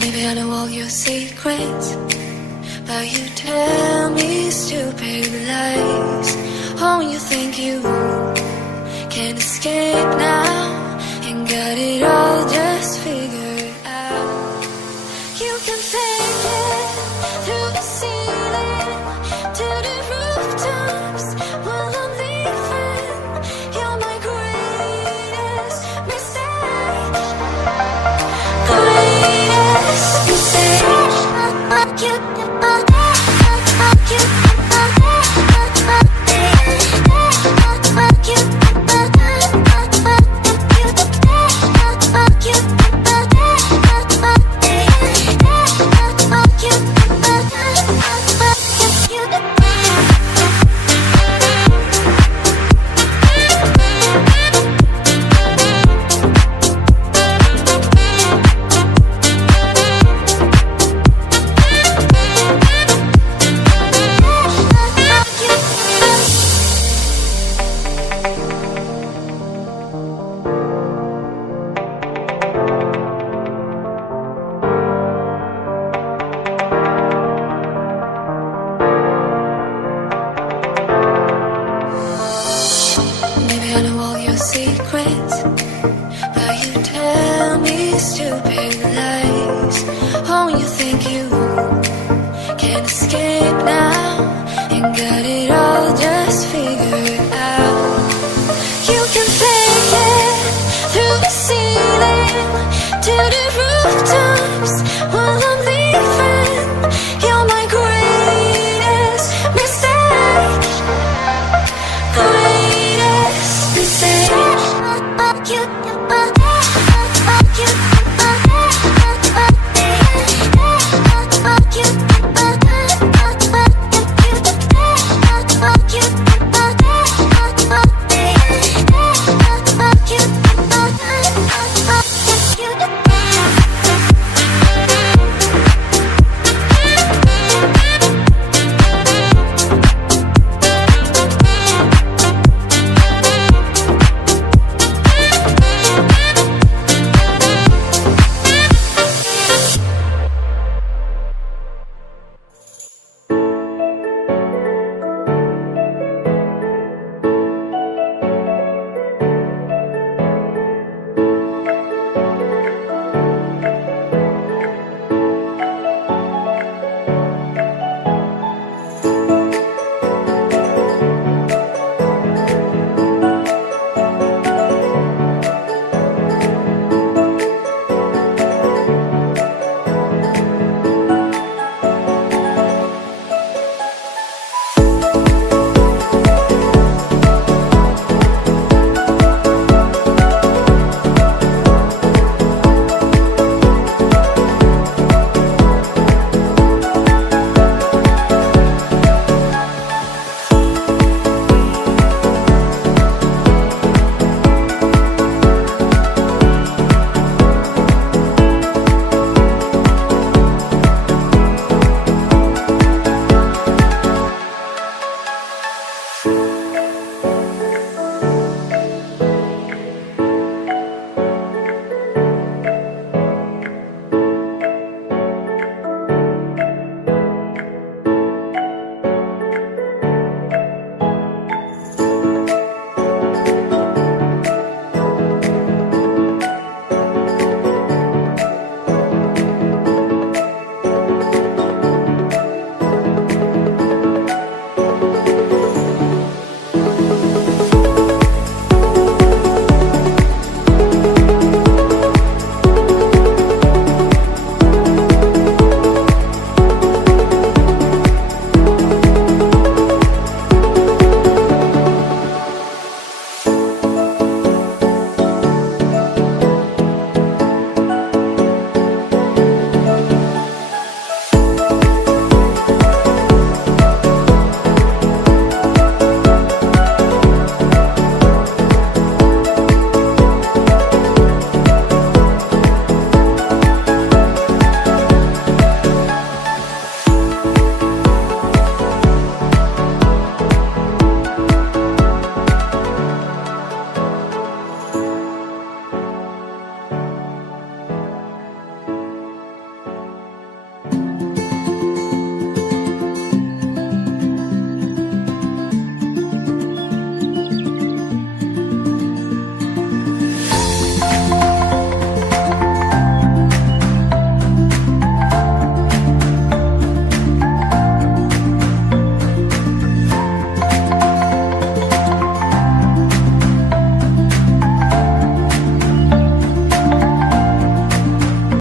Maybe I know all your secrets, but you tell me stupid lies. Oh, you think you can escape now and got it all just figured out. You can fake it through the ceiling to the rooftops while I'm leaving. You're my greatest mistake. Greatest mistake. Maybe I know all your secrets, but you tell me stupid lies. Oh, you think you can escape now and got it all just figured out. You can fake it through the ceiling to the